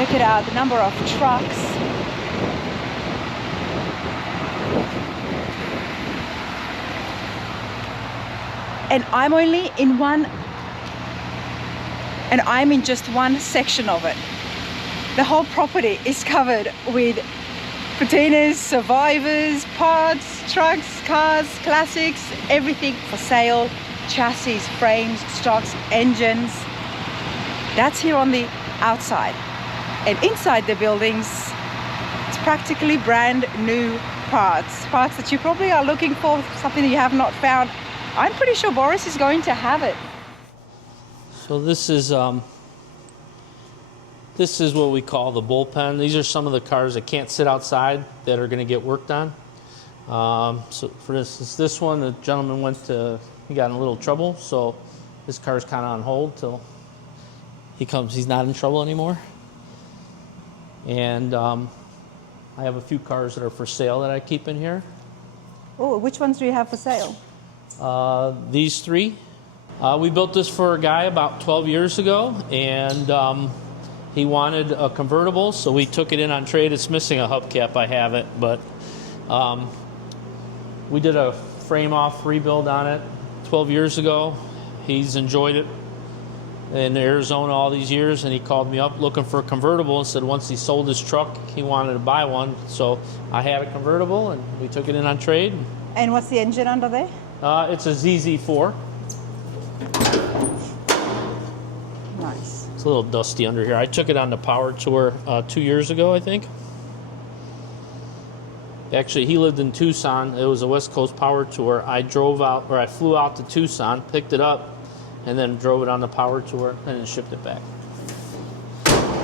Check it out, the number of trucks. And I'm only in I'm in just one section of it. The whole property is covered with patinas, survivors, parts, trucks, cars, classics, everything for sale, chassis, frames, stocks, engines. That's here on the outside. And inside the buildings, it's practically brand new parts that you probably are looking for, something that you have not found. I'm pretty sure Boris is going to have it. So this is what we call the bullpen. These are some of the cars that can't sit outside that are going to get worked on. So for instance, this one, the gentleman he got in a little trouble, so this car's kind of on hold till he's not in trouble anymore. And I have a few cars that are for sale that I keep in here. Oh, which ones do you have for sale? These three. We built this for a guy about 12 years ago, and he wanted a convertible, so we took it in on trade. It's missing a hubcap. I have it, but we did a frame-off rebuild on it 12 years ago. He's enjoyed it in Arizona all these years, and he called me up looking for a convertible and said once he sold his truck, he wanted to buy one. So I had a convertible, and we took it in on trade. And what's the engine under there? It's a ZZ4. Nice. It's a little dusty under here. I took it on the power tour 2 years ago, I think. Actually, he lived in Tucson. It was a West Coast power tour. I flew out to Tucson, picked it up, and then drove it on the power tour and then shipped it back.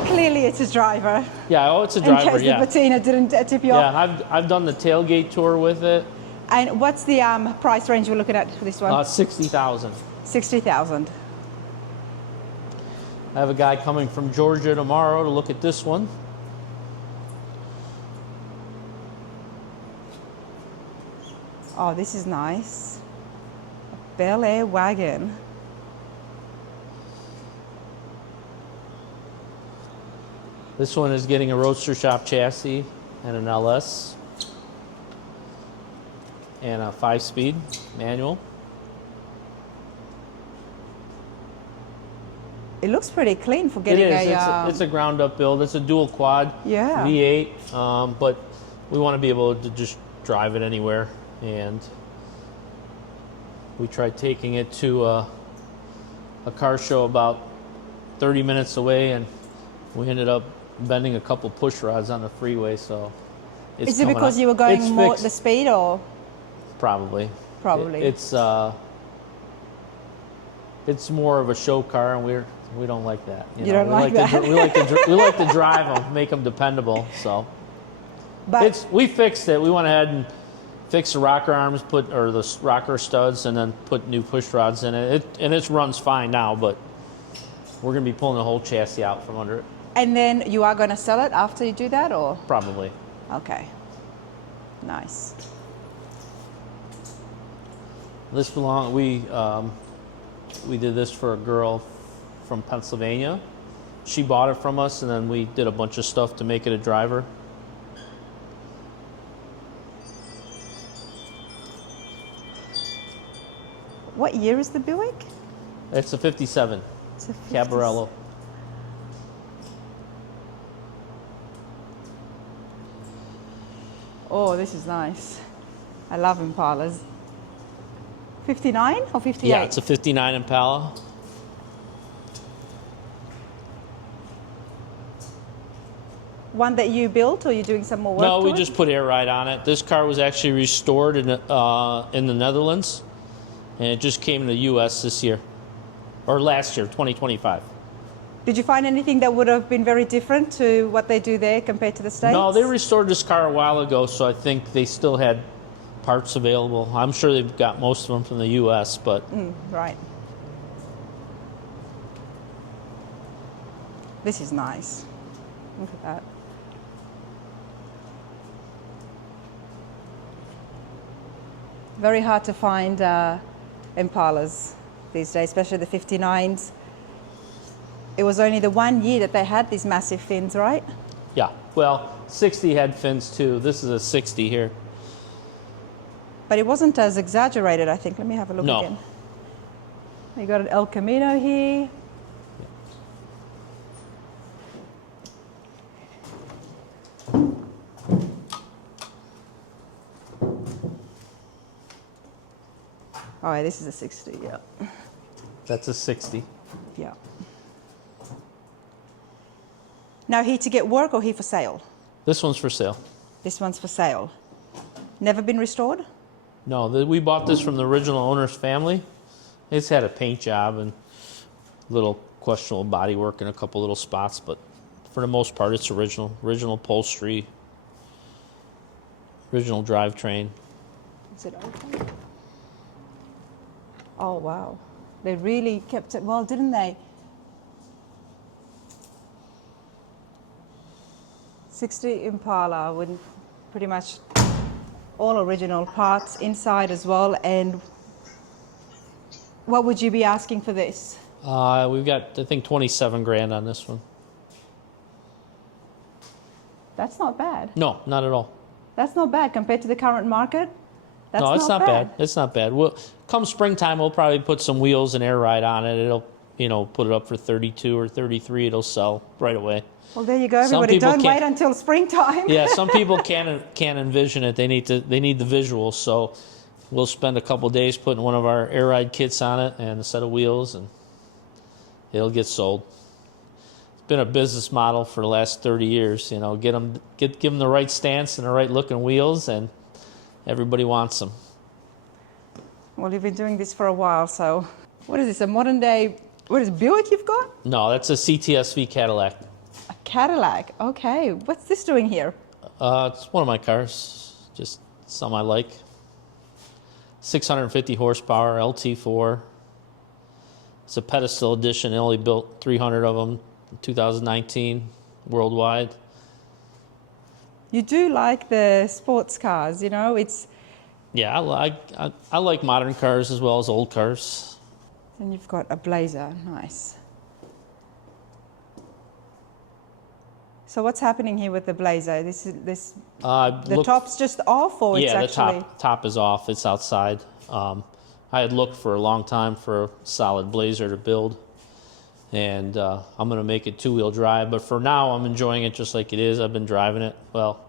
Clearly it's a driver. Yeah, it's a driver, in case yeah. the patina didn't tip you off. Yeah, I've done the tailgate tour with it. And what's the price range we're looking at for this one? $60,000. 60,000. I have a guy coming from Georgia tomorrow to look at this one. Oh, this is nice. A Bel Air Wagon. This one is getting a Roadster shop chassis and an LS and a 5-speed manual. It looks pretty clean for getting It's a ground up build. It's a dual quad V8, but we want to be able to just drive it anywhere. And we tried taking it to a car show about 30 minutes away, and we ended up bending a couple push rods on the freeway. So is it because you were going more at the speed, or? Probably. It's more of a show car, and we don't like that. You don't like that. We like to drive them, make them dependable. So, but we fixed it. We went ahead and fixed the rocker arms, or the rocker studs, and then put new push rods in it. It runs fine now, but we're going to be pulling the whole chassis out from under it. And then you are going to sell it after you do that, or? Probably. Okay. Nice. This we did this for a girl from Pennsylvania. She bought it from us, and then we did a bunch of stuff to make it a driver. What year is the Buick? It's a 57. It's a Cabarello. Oh, this is nice. I love Impalas. 59 or 58? Yeah, it's a 59 Impala. One that you built, or you're doing some more work? No, we to just put air ride on it. This car was actually restored in the Netherlands, and it just came to the U.S. this year, or last year, 2025. Did you find anything that would have been very different to what they do there compared to the States? No, they restored this car a while ago, so I think they still had parts available. I'm sure they've got most of them from the U.S., but... right. This is nice. Look at that. Very hard to find Impalas these days, especially the 59s. it was only the 1 year that they had these massive fins, right? Yeah, well, 60 had fins too. This is a 60 here. But it wasn't as exaggerated, I think. Let me have a look No. again. You got an El Camino here. Oh, yeah, this is a 60, yeah. That's a 60. Yeah. Now, here to get work or here for sale? This one's for sale. This one's for sale. Never been restored? No, we bought this from the original owner's family. It's had a paint job and little questionable body work in a couple little spots, but for the most part, it's original. Original upholstery, original drivetrain. Is it open? Oh, wow. They really kept it well, didn't they? 60 Impala with pretty much all original parts inside as well. And what would you be asking for this? We've got, I think, 27 grand on this one. That's not bad. No, not at all. That's not bad compared to the current market. That's No, it's not bad. It's not bad. Well, come springtime, we'll probably put some wheels and air ride on it. It'll, you know, put it up for 32 or 33. It'll sell right away. Well, there you go, Some everybody. people Don't can't- wait until springtime. Yeah, some people can't envision it. They need the visuals. So we'll spend a couple days putting one of our air ride kits on it and a set of wheels, and it'll get sold. It's been a business model for the last 30 years. You know, give them the right stance and the right looking wheels, and everybody wants them. Well, you've been doing this for a while, so what is this? A modern day? What is Buick you've got? No, that's a CTSV Cadillac. A Cadillac. Okay. What's this doing here? It's one of my cars, just some I like. 650 horsepower, LT4. It's a pedestal edition. They only built 300 of them in 2019 worldwide. You do like the sports cars, you know? It's Yeah, I like modern cars as well as old cars. and you've got a Blazer. Nice. So what's happening here with the Blazer? The top's just off, or it's Yeah, actually the top is off. It's outside. I had looked for a long time for a solid Blazer to build, and I'm going to make it two-wheel drive. But for now, I'm enjoying it just like it is. I've been driving it. Well,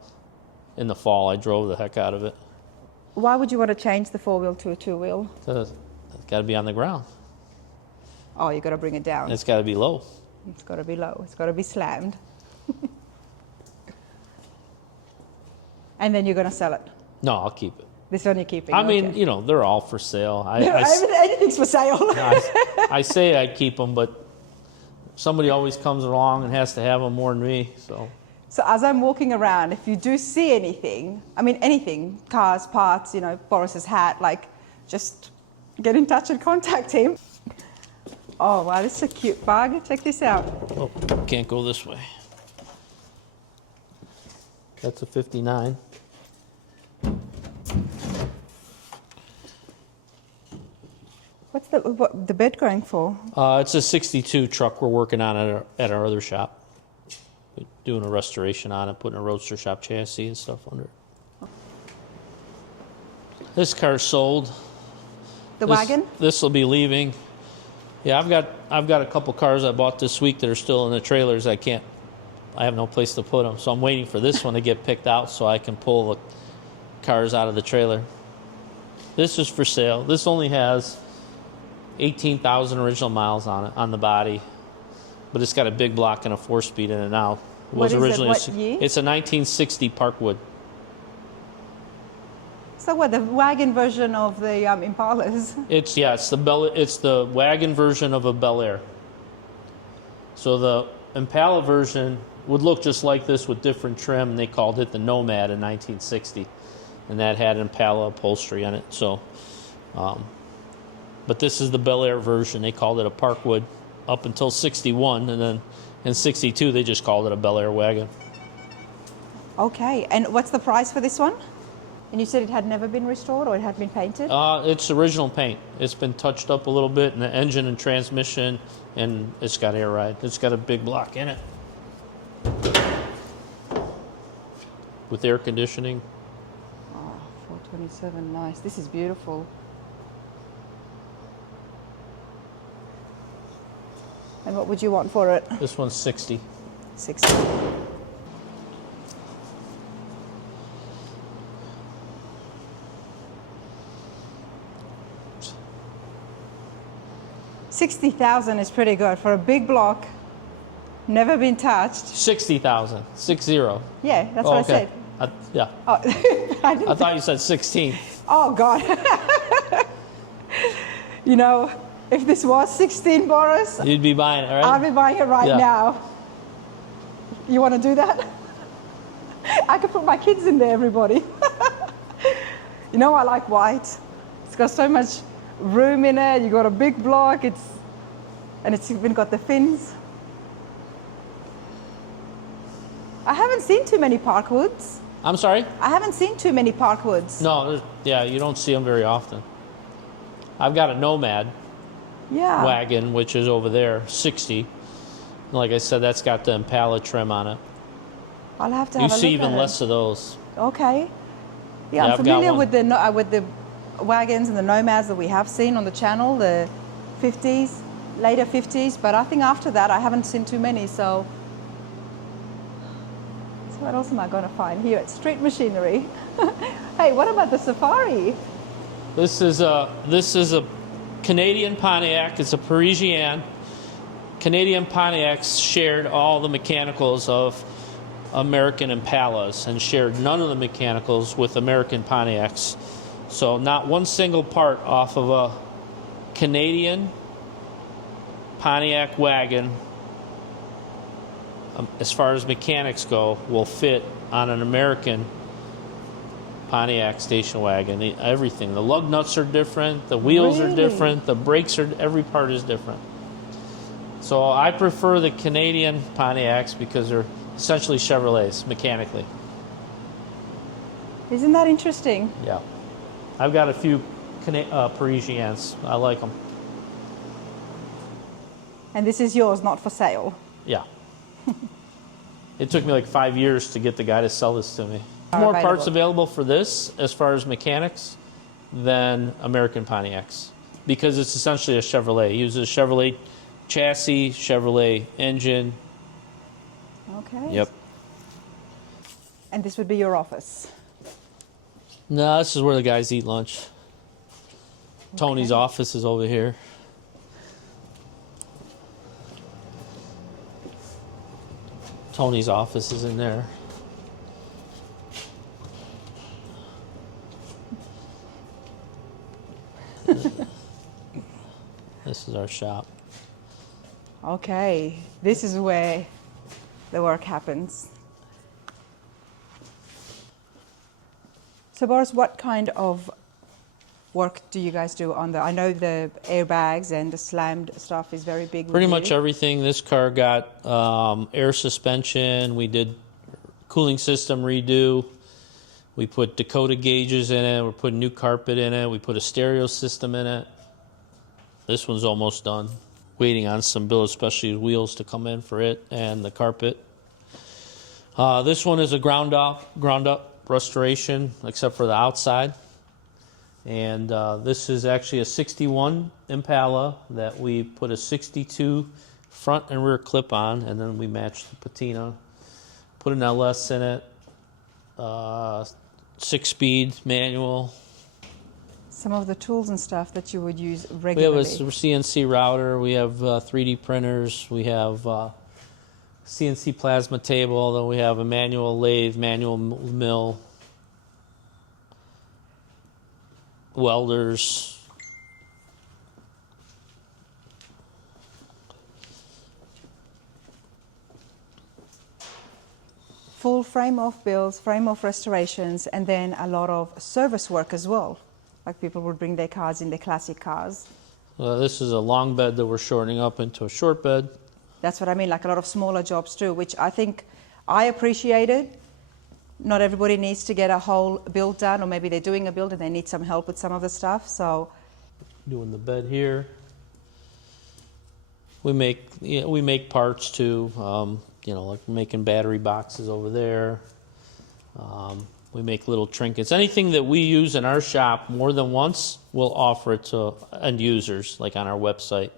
in the fall, I drove the heck out of it. Why would you want to change the four-wheel to a two-wheel? It's got to be on the ground. Oh, you got to bring it down. It's got to be low. It's got to be low. It's got to be slammed. And then you're going to sell it. No, I'll keep it. This one you're keeping. I mean, okay. you know, they're all for sale. Anything's for sale. I say I keep them, but somebody always comes along and has to have them more than me. So as I'm walking around, if you do see anything, I mean anything, cars, parts, you know, Boris's hat, like, just get in touch and contact him. Oh, wow, this is a cute bug. Check this out. Oh, can't go this way. That's a 59. What's the bed going for? It's a 62 truck we're working on at our other shop. We're doing a restoration on it, putting a Roadster shop chassis and stuff under it. This car's sold. The wagon? This will be leaving. Yeah, I've got a couple cars I bought this week that are still in the trailers. I have no place to put them, so I'm waiting for this one to get picked out so I can pull the cars out of the trailer. This is for sale. This only has 18,000 original miles on it, on the body, but it's got a big block and a 4-speed in it now. What is it? What year? It's a 1960 Parkwood. So what, the wagon version of the Impalas? It's the wagon version of a Bel Air. So the Impala version would look just like this with different trim, and they called it the Nomad in 1960, and that had Impala upholstery on it. So, but this is the Bel Air version. They called it a Parkwood up until 61, and then in 62 they just called it a Bel Air wagon. Okay, and what's the price for this one? And you said it had never been restored or it had been painted? It's original paint. It's been touched up a little bit in the engine and transmission, and it's got air ride. It's got a big block in it with air conditioning. Oh, 427, nice. This is beautiful. And what would you want for it? This one's 60. 60. $60,000 is pretty good for a big block, never been touched. 60,000. 60. Yeah, that's Oh, what okay. I said. Yeah. Oh, I thought you said 16. Oh God. You know, if this was 16, Boris, You'd be buying it, right? I'll be buying it right Yeah. now. You want to do that? I could put my kids in there, everybody. You know, I like white. It's got so much room in it. You got a big block. And it's even got the fins. I haven't seen too many parkwoods. I'm sorry? I haven't seen too many parkwoods. No, yeah, you don't see them very often. I've got a Nomad Yeah. wagon, which is over there, 60. Like I said, that's got the Impala trim on it. I'll have to You have a look see even at it. less of those. Okay. Yeah, I'm I've got familiar one. with the wagons and the Nomads that we have seen on the channel, the 50s, later 50s, but I think after that I haven't seen too many, so what else am I going to find here at Street Machinery? Hey, what about the Safari? This is a Canadian Pontiac. It's a Parisienne. Canadian Pontiacs shared all the mechanicals of American Impalas and shared none of the mechanicals with American Pontiacs. So not one single part off of a Canadian Pontiac wagon, as far as mechanics go, will fit on an American Pontiac station wagon. Everything. The lug nuts are different. The wheels are different. The brakes are. Every part is different. So I prefer the Canadian Pontiacs because they're essentially Chevrolets mechanically. Isn't that interesting? Yeah. I've got a few Parisiennes. I like them. And this is yours, not for sale. Yeah. It took me like 5 years to get the guy to sell this to me. More Available. parts available for this as far as mechanics than American Pontiacs because it's essentially a Chevrolet. It uses a Chevrolet chassis, Chevrolet engine. Okay. Yep. And this would be your office. No, this is where the guys eat lunch. Tony's office is over here. Tony's office is in there. This is our shop. Okay, this is where the work happens. So Boris, what kind of work do you guys do on the, I know the airbags and the slammed stuff is very big with Pretty you. much everything. This car got air suspension. We did cooling system redo. We put Dakota gauges in it. We're putting new carpet in it. We put a stereo system in it. This one's almost done. Waiting on some Bill of Specialty wheels to come in for it and the carpet. This one is a ground up restoration, except for the outside. And this is actually a 61 Impala that we put a 62 front and rear clip on, and then we matched the patina. Put an LS in it, 6-speed manual. Some of the tools and stuff that you would use We regularly. have a CNC router. We have 3D printers. We have CNC plasma table. Then we have a manual lathe, manual mill, welders. Full frame-off builds, frame-off restorations, and then a lot of service work as well. Like people would bring their cars in, their classic cars. This is a long bed that we're shortening up into a short bed. That's what I mean, like a lot of smaller jobs too, which I think I appreciated not everybody needs to get a whole build done, or maybe they're doing a build and they need some help with some of the stuff. So doing the bed here. We make parts too. Like making battery boxes over there. We make little trinkets. Anything that we use in our shop more than once, we'll offer it to end users, like on our website.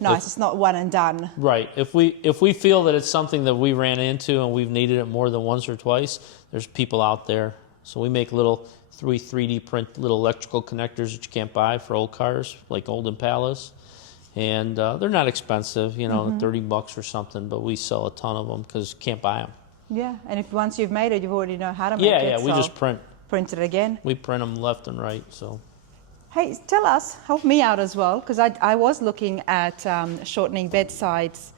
Nice. It's not one and done. Right. If we feel that it's something that we ran into and we've needed it more than once or twice, there's people out there. So we make little 3D print little electrical connectors that you can't buy for old cars, like old Impalas. And they're not expensive, $30 or something, but we sell a ton of them because you can't buy them. Yeah, and if once you've made it, you already know how to make it. Yeah, we just print it again. We print them left and right, so. Hey, tell us, help me out as well, because I was looking at shortening bedsides,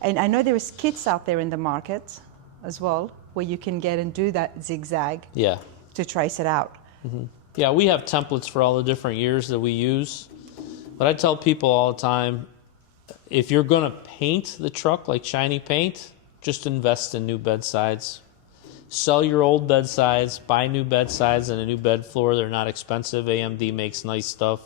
and I know there is kits out there in the market as well, where you can get and do that zigzag to trace it out. Mm-hmm. Yeah, we have templates for all the different years that we use, but I tell people all the time, if you're going to paint the truck like shiny paint, just invest in new bedsides. Sell your old bedsides, buy new bedsides and a new bed floor. They're not expensive. AMD makes nice stuff,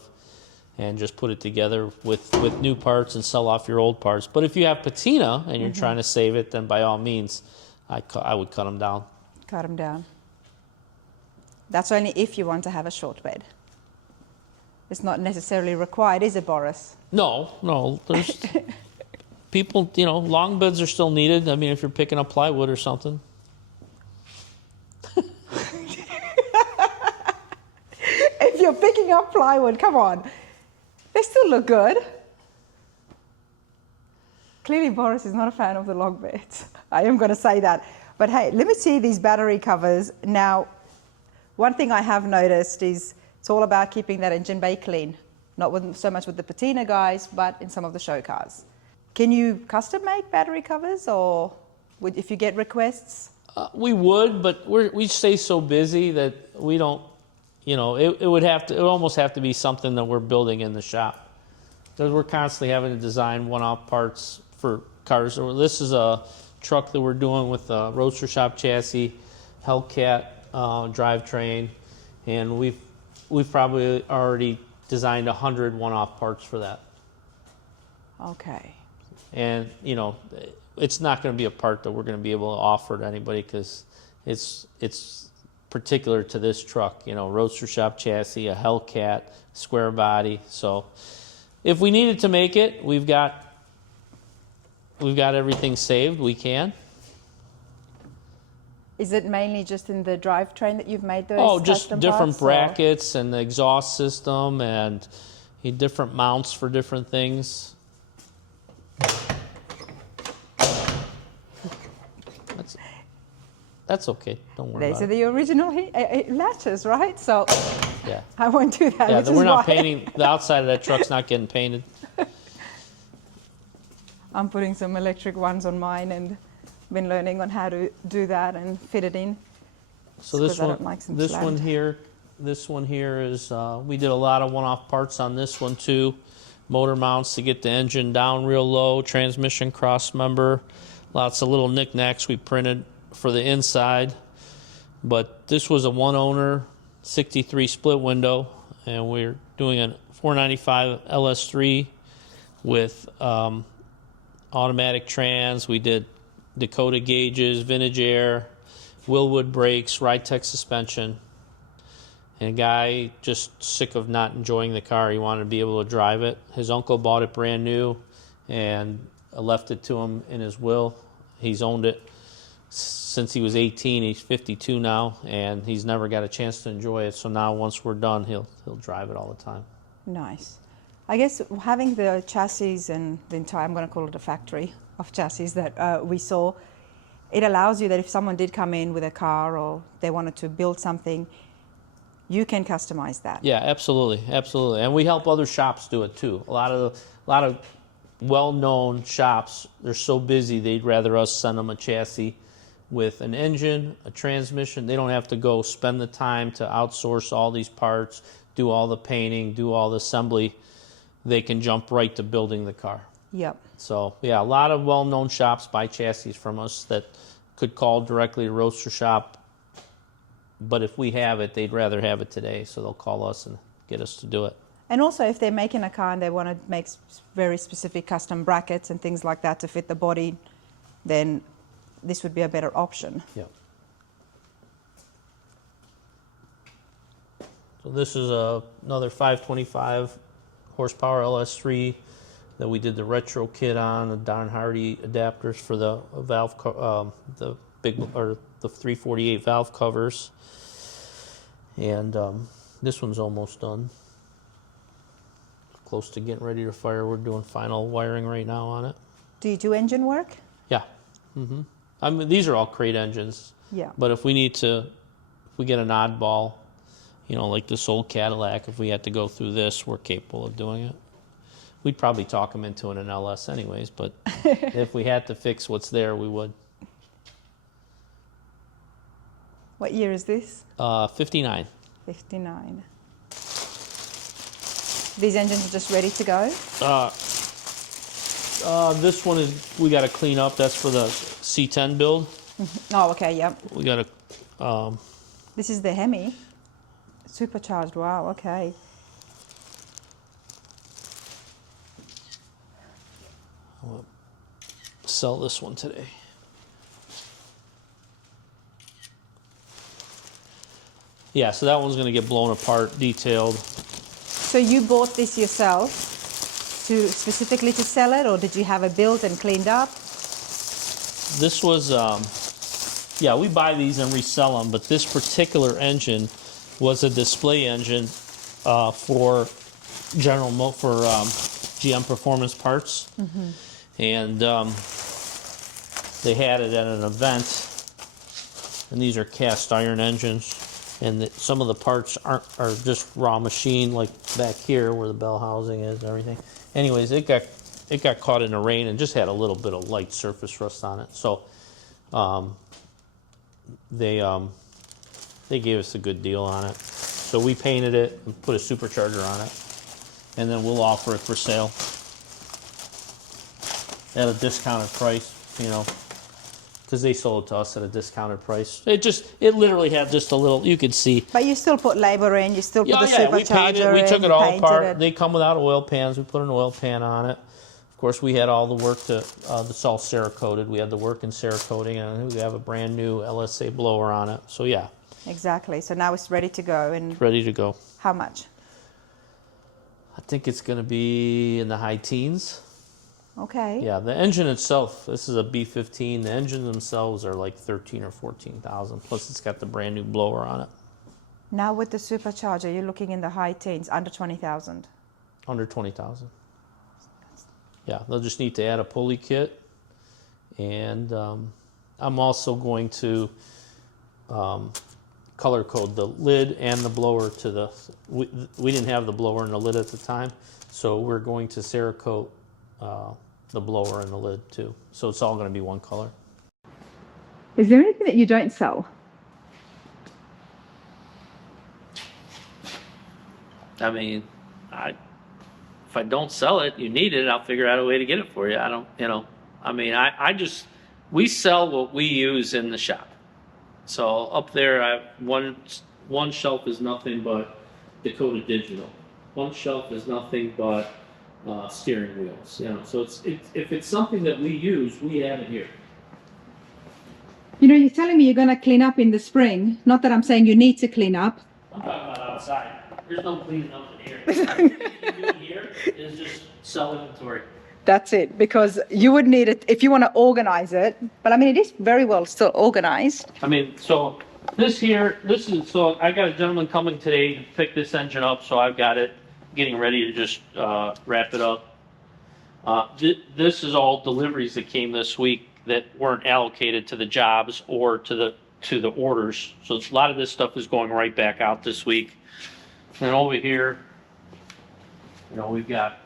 and just put it together with new parts and sell off your old parts. But if you have patina and you're trying to save it, then by all means, I would cut them down. Cut them down. That's only if you want to have a short bed. It's not necessarily required, is it, Boris? No. There's people, long beds are still needed. I mean, if you're picking up plywood or something. If you're picking up plywood, come on. They still look good. Clearly, Boris is not a fan of the long beds. I am going to say that. But hey, let me see these battery covers. Now, one thing I have noticed is it's all about keeping that engine bay clean. Not so much with the patina guys, but in some of the show cars. Can you custom make battery covers, or if you get requests? We would, but we stay so busy that we don't. It would almost have to be something that we're building in the shop, because we're constantly having to design one-off parts for cars. This is a truck that we're doing with a Roadster shop chassis, Hellcat drivetrain, and we've probably already designed 100 one-off parts for that. Okay. And it's not going to be a part that we're going to be able to offer to anybody, because it's particular to this truck. Roadster shop chassis, a Hellcat, square body. So if we needed to make it, we've got everything saved. We can. Is it mainly just in the drivetrain that you've made those just custom different parts, brackets and the exhaust system and different mounts for different things. That's okay. Don't worry about it. These are the original latches, right? So yeah, I won't do that. Yeah, we're not painting. The outside of that truck's not getting painted. I'm putting some electric ones on mine and been learning on how to do that and fit it in. So this one here is we did a lot of one-off parts on this one too. Motor mounts to get the engine down real low, transmission cross member, lots of little knickknacks we printed for the inside. But this was a one owner 63 split window, and we're doing a 495 LS3 with automatic trans. We did Dakota gauges, vintage air, Willwood brakes, Ride-Tech suspension. And a guy just sick of not enjoying the car. He wanted to be able to drive it. His uncle bought it brand new and left it to him in his will. He's owned it since he was 18. He's 52 now, and he's never got a chance to enjoy it. So now once we're done, he'll drive it all the time. Nice. I guess having the chassis and the entire, I'm going to call it a factory of chassis that we saw, it allows you that if someone did come in with a car or they wanted to build something, you can customize that. Yeah, absolutely, absolutely. And we help other shops do it too. A lot of well-known shops, they're so busy they'd rather us send them a chassis with an engine, a transmission. They don't have to go spend the time to outsource all these parts, do all the painting, do all the assembly. They can jump right to building the car. Yep. So yeah, a lot of well-known shops buy chassis from us could call directly to Roadster shop. But if we have it, they'd rather have it today, so they'll call us and get us to do it. And also, if they're making a car and they want to make very specific custom brackets and things like that to fit the body, then this would be a better option. Yeah. So this is another 525 horsepower LS3 that we did the retro kit on, the Don Hardy adapters for the valve, the 348 valve covers, and this one's almost done. Close to getting ready to fire. We're doing final wiring right now on it. Do you do engine work? Yeah. I mean, these are all crate engines. Yeah. But if we need to, if we get an oddball, you know, like this old Cadillac, if we had to go through this, we're capable of doing it. We'd probably talk them into an LS anyways, but if we had to fix what's there, we would. What year is this? 59. 59. These engines are just ready to go? This one is, we got to clean up. That's for the C10 build. Oh, okay, yep. We got to... This is the Hemi. Supercharged, wow, okay. I'll sell this one today. Yeah, so that one's going to get blown apart, detailed. So you bought this yourself specifically to sell it, or did you have it built and cleaned up? This was, yeah, we buy these and resell them, but this particular engine was a display engine for GM Performance Parts, and they had it at an event. And these are cast iron engines, and some of the parts are just raw machine, like back here where the bell housing is and everything. Anyways, it got caught in the rain and just had a little bit of light surface rust on it. So they gave us a good deal on it. So we painted it and put a supercharger on it, and then we'll offer it for sale at a discounted price, you know, because they sold it to us at a discounted price. It literally had just a little, you could see. But you still put labor in, you still put the supercharger we painted, we took in, it all apart. it. They come without oil pans. We put an oil pan on it. Of course, we had all the work it's all Cerakoted. We had the work in Cerakoting, and we have a brand new LSA blower on it. So yeah. Exactly. So now it's ready to go. And It's ready to go. how much? I think it's going to be in the high teens. Okay. Yeah, the engine itself, this is a B15. The engines themselves are like 13 or 14,000. Plus, it's got the brand new blower on it. Now with the supercharger, you're looking in the high teens, under 20,000. Under 20,000. Yeah, they'll just need to add a pulley kit, and I'm also going to color code the lid and the blower to the. We didn't have the blower and the lid at the time, so we're going to Cerakote the blower and the lid too. So it's all going to be one color. Is there anything that you don't sell? I mean, if I don't sell it, you need it, I'll figure out a way to get it for you. I don't, you know, I mean, we sell what we use in the shop. So up there, I have one shelf is nothing but Dakota Digital. One shelf is nothing but steering wheels, you know. So if it's something that we use, we have it here. You know, you're telling me you're going to clean up in the spring. Not that I'm saying you need to clean up. I'm talking about outside. There's no cleaning up in here. What you do here is just sell inventory. That's it, because you would need it if you want to organize it. But I mean, it is very well still organized. I mean, so so I got a gentleman coming today to pick this engine up, so I've got it getting ready to just wrap it up. This is all deliveries that came this week that weren't allocated to the jobs or to the orders. So a lot of this stuff is going right back out this week. And over here, you know, we've got,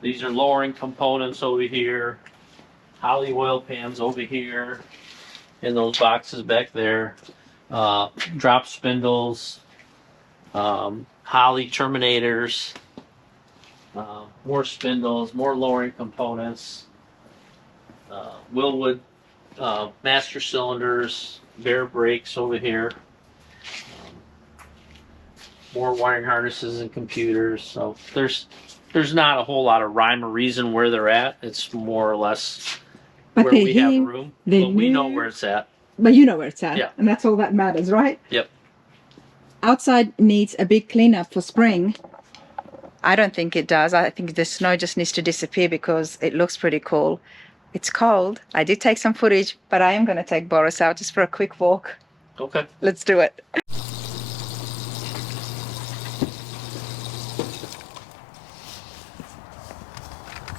these are lowering components over here, Holley oil pans over here, in those boxes back there, drop spindles, Holley terminators, more spindles, more lowering components, Willwood master cylinders, bare brakes over here, more wiring harnesses and computers. So there's not a whole lot of rhyme or reason where they're at. It's more or less But where they're we have here, room, they're but we know new. where it's at. But you know where it's at. Yeah. And that's all that matters, right? Yep. Outside needs a big cleanup for spring. I don't think it does. I think the snow just needs to disappear because it looks pretty cool. It's cold. I did take some footage, but I am going to take Boris out just for a quick walk. Okay. Let's do it.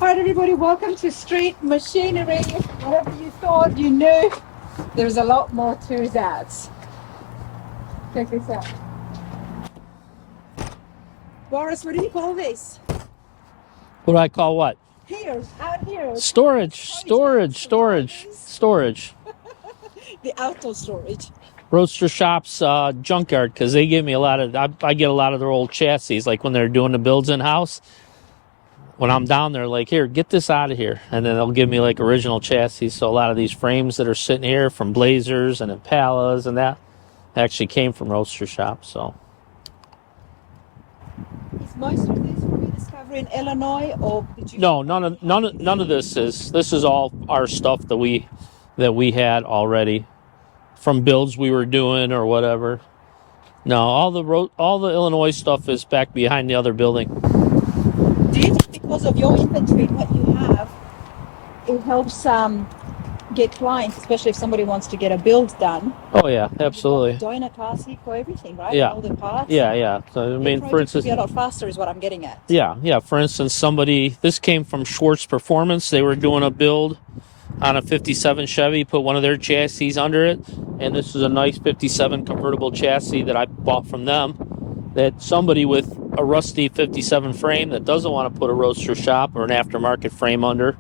All right, everybody, welcome to Street Machinery. Whatever you thought you knew, there's a lot more to that. Check this out. Boris, what do you call this? What do I call what? Here, out here. Storage. The outdoor storage. Roadster Shop's junkyard, because they give me a lot of, I get a lot of their old chassis, like when they're doing the builds in-house. When I'm down there, like, here, get this out of here. And then they'll give me, like, original chassis. So a lot of these frames that are sitting here from Blazers and Impalas and that actually came from Roadster Shop, so. Is most of this were you discovered in Illinois, or did you? No, none of this is all our stuff that we had already from builds we were doing or whatever. No, all the Illinois stuff is back behind the other building. Do you think because of your inventory and what you have, it helps get clients, especially if somebody wants to get a build done? Oh yeah, absolutely. Join a car seat for everything, right? Yeah. All the parts. Yeah. So I mean, for instance, be a lot faster is what I'm getting at. Yeah. For instance, this came from Schwartz Performance. They were doing a build on a 57 Chevy, put one of their chassis under it, and this is a nice 57 convertible chassis that I bought from them, that somebody with a rusty 57 frame that doesn't want to put a Roadster Shop or an aftermarket frame under,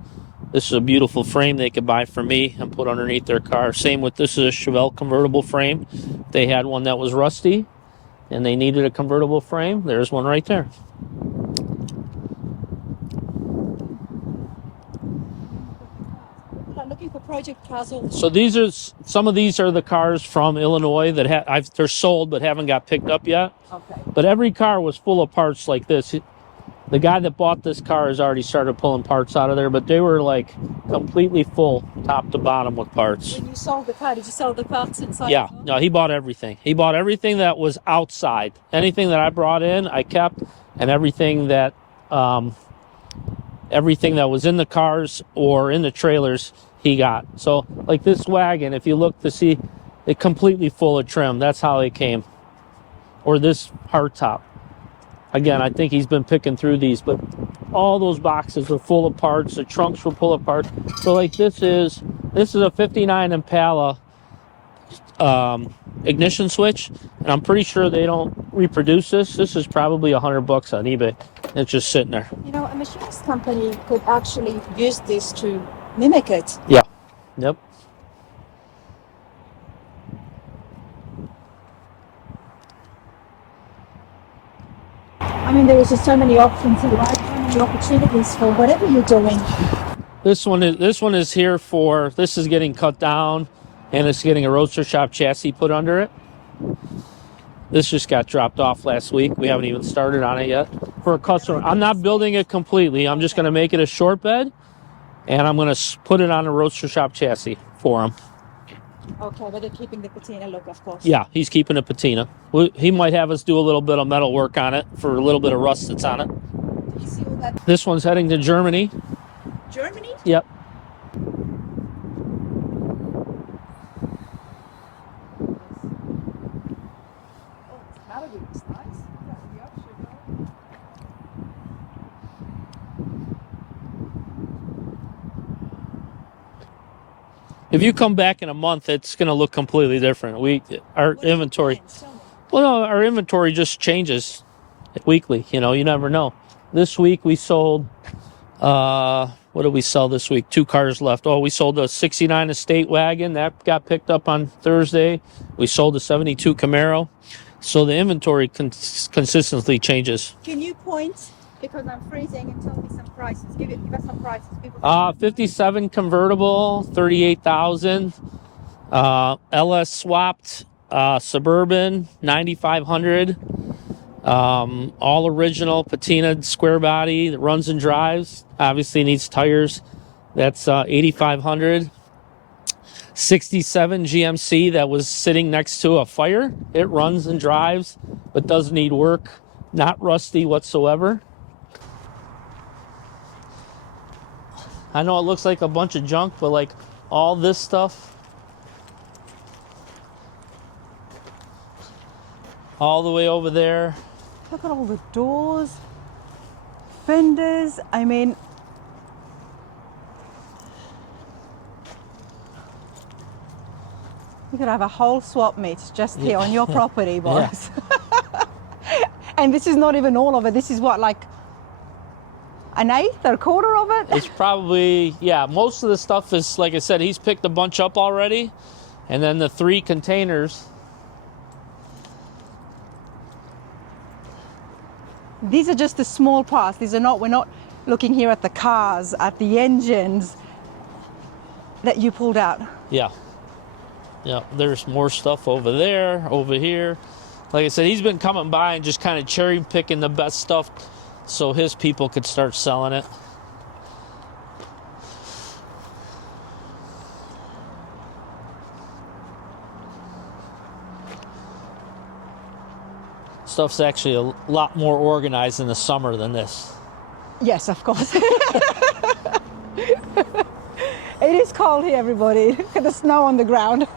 this is a beautiful frame they could buy from me and put underneath their car. Same with this is a Chevelle convertible frame. They had one that was rusty and they needed a convertible frame. There's one right there. Looking for project cars. So some of these are the cars from Illinois that they're sold but haven't got picked up yet. Okay. But every car was full of parts like this. The guy that bought this car has already started pulling parts out of there, but they were like completely full, top to bottom, with parts. When you sold the car, did you sell the parts inside? Yeah, no, he bought everything. He bought everything that was outside. Anything that I brought in, I kept, and everything that was in the cars or in the trailers, he got. So, like this wagon, if you look to see, it's completely full of trim. That's how it came. Or this hardtop. Again, I think he's been picking through these, but all those boxes are full of parts. The trunks were full of parts. So like this is a 59 Impala ignition switch, and I'm pretty sure they don't reproduce this. This is probably $100 on eBay. It's just sitting there. You know, a machinist company could actually use this to mimic it. Yeah. Yep. I mean, there is just so many options here, right? So many opportunities for whatever you're doing. This one is here for, this is getting cut down, and it's getting a Roadster Shop chassis put under it. This just got dropped off last week. We haven't even started on it yet. For a customer, I'm not building it completely. I'm just going to make it a short bed, and I'm going to put it on a Roadster Shop chassis for him. Okay, but they're keeping the patina look, of course. Yeah, he's keeping a patina. He might have us do a little bit of metal work on it for a little bit of rust that's on it. Do you see all that? This one's heading to Germany. Germany? Yep. If you come back in a month, it's going to look completely different. Our inventory just changes weekly. You know, you never know. This week we sold, what did we sell this week? 2 cars left. Oh, we sold a 69 Estate wagon. That got picked up on Thursday. We sold a 72 Camaro. So the inventory consistently changes. Can you point because I'm freezing, and tell me some prices. Give us some prices. People 57 convertible, 38,000. LS swapped Suburban, 9,500. All original patina square body that runs and drives. Obviously needs tires. That's 8,500. 67 GMC that was sitting next to a fire. It runs and drives, but does need work. Not rusty whatsoever. I know it looks like a bunch of junk, but like all this stuff, all the way over there. Look at all the doors, fenders. I mean, you could have a whole swap meet just here on your property, Boris. Yeah. And this is not even all of it. This is what, like an eighth or a quarter of it? It's probably, yeah, most of the stuff is, like I said, he's picked a bunch up already. And then the 3 containers. These are just the small parts. These are not, we're not looking here at the cars, at the engines that you pulled out. Yeah. Yeah, there's more stuff over there, over here. Like I said, he's been coming by and just kind of cherry picking the best stuff so his people could start selling it. Stuff's actually a lot more organized in the summer than this. Yes, of course. It is cold here, everybody. Look at the snow on the ground.